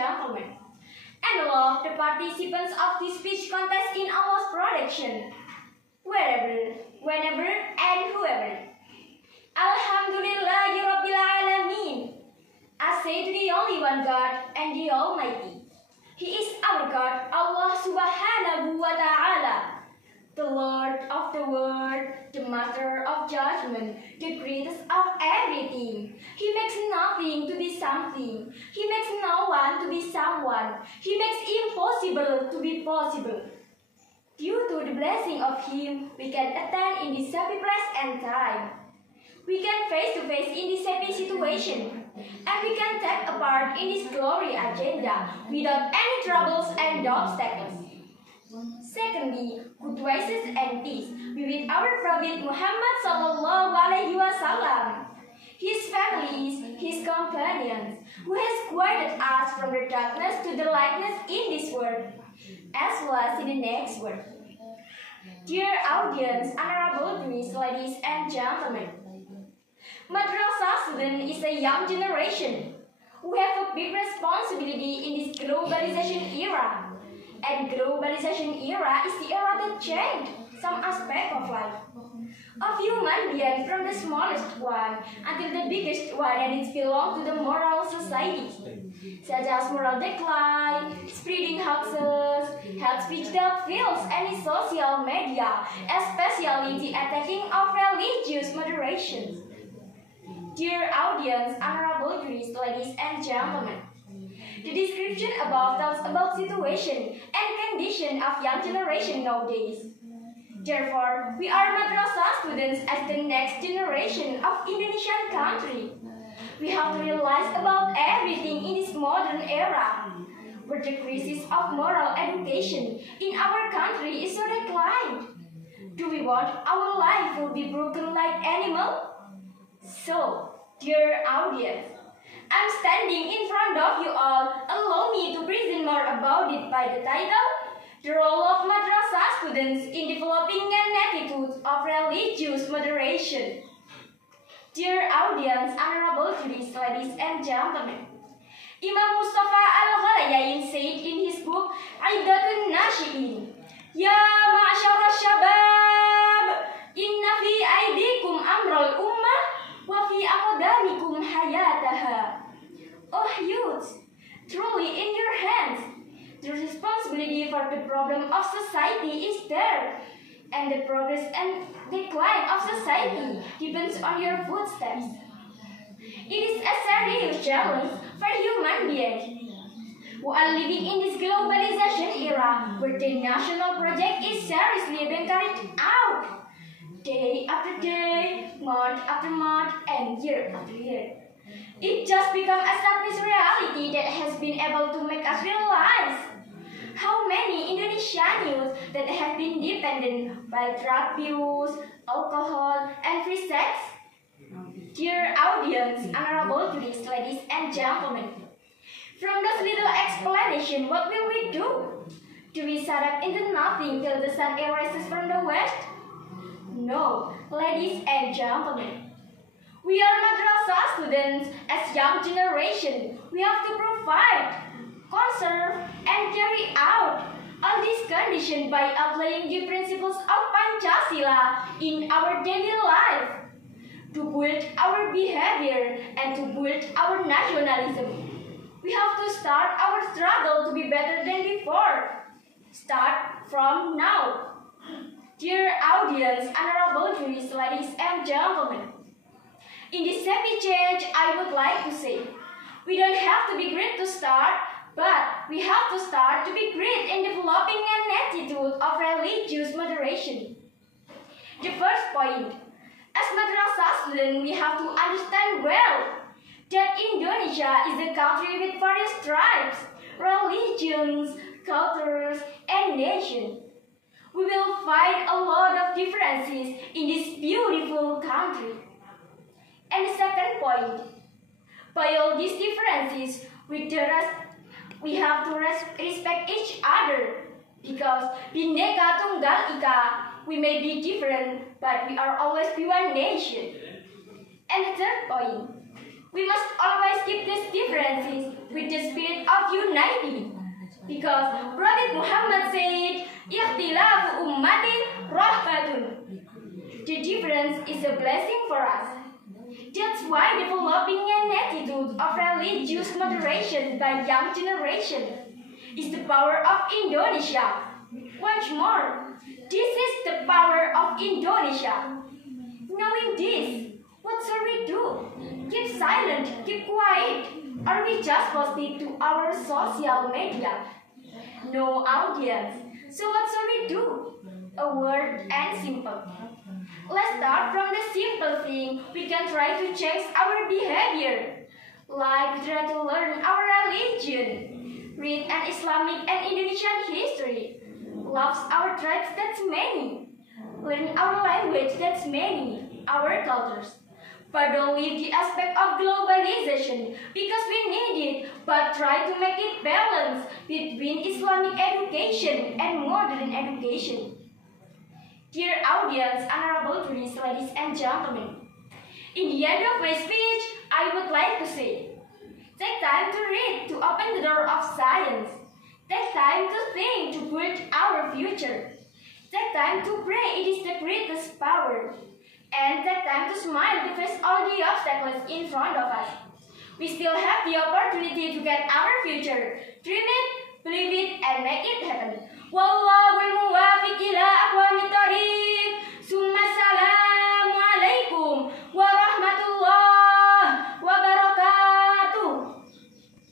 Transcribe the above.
gentlemen, and all of the participants of this speech contest in Allah's protection, wherever, whenever, and whoever. Alhamdulillahi Rabbil Alameen. I say to the only one God and the Almighty. He is our God, Allah Subhanahu wa Ta'ala, the Lord of the world, the Master of judgment, the greatest of everything. He makes nothing to be something. He makes no one to be someone. He makes impossible to be possible. Due to the blessing of Him, we can attend in this happy place and time. We can face to face in this happy situation, and we can take a part in this glory agenda without any troubles and obstacles. Secondly, good wishes and peace be with our Prophet Muhammad sallallahu alaihi wasallam, his families, his companions, who has guided us from the darkness to the lightness in this world, as well as in the next world. Dear audience, honorable guests, ladies and gentlemen, Madrasah student is a young generation who have a big responsibility in this globalization era. And globalization era is the era that changed some aspect of life of human being, from the smallest one until the biggest one, and it belongs to the moral society, such as moral decline, spreading hoaxes, health speech that fields any social media, especially the attacking of religious moderation. Dear audience, honorable guests, ladies and gentlemen, the description above tells about situation and condition of young generation nowadays. Therefore, we are madrasah students as the next generation of Indonesian country. We have to realize about everything in this modern era, where the crisis of moral education in our country is so declined. Do we want our life will be broken like animal? So, dear audience, I'm standing in front of you all. Allow me to present more about it by the title, The Role of Madrasah Students in Developing an Attitude of Religious Moderation. Dear audience, honorable guests, ladies and gentlemen, Imam Mustafa Al-Ghalayain said in his book, Aidatun Nashi'in, Ya ma'asyara syabab, inna fi aidikum amral ummah, wa fi aqdamikum hayataha. Oh youth, truly in your hands, the responsibility for the problem of society is there, and the progress and decline of society depends on your footsteps. It is a serious challenge for human beings who are living in this globalization era, where the national project is seriously being carried out, day after day, month after month, and year after year. It just becomes a sadness reality that has been able to make us realize how many Indonesian youth that have been dependent by drug abuse, alcohol, and free sex. Dear audience, honorable guests, ladies and gentlemen, from this little explanation, what will we do? Do we shut up into nothing till the sun arises from the west? No, ladies and gentlemen. We are madrasah students as young generation. We have to provide, conserve, and carry out all these conditions by applying the principles of Pancasila in our daily life, to build our behavior and to build our nationalism. We have to start our struggle to be better than before. Start from now. Dear audience, honorable guests, ladies and gentlemen, in this happy change, I would like to say, we don't have to be great to start, but we have to start to be great in developing an attitude of religious moderation. The first point, as madrasah students, we have to understand well that Indonesia is a country with various tribes, religions, cultures, and nations. We will find a lot of differences in this beautiful country. And the second point, by all these differences, we have to respect each other, because Bhinneka Tunggal Ika, we may be different, but we are always be one nation. And the third point, we must always keep these differences with the spirit of of unity. Because Prophet Muhammad said, "Ikhtilafu ummatin rahmatun." The difference is a blessing for us. That's why developing an attitude of religious moderation by young generation is the power of Indonesia. Once more, this is the power of Indonesia. Knowing this, what shall we do? Keep silent, keep quiet, or we just post it to our social media? No audience. So what shall we do? A word and simple. Let's start from the simple thing. We can try to change our behavior. Like try to learn our religion, read an Islamic and Indonesian history, loves our tribes, that's many, learn our language, that's many, our cultures. But don't leave the aspect of globalization because we need it, but try to make it balance between Islamic education and modern education. Dear audience, honorable judges, ladies and gentlemen, in the end of my speech, I would like to say, take time to read, to open the door of science. Take time to think, to build our future. Take time to pray, it is the greatest power. And take time to smile to face all the obstacles in front of us. We still have the opportunity to get our future. Dream it, believe it, and make it happen. Wallah.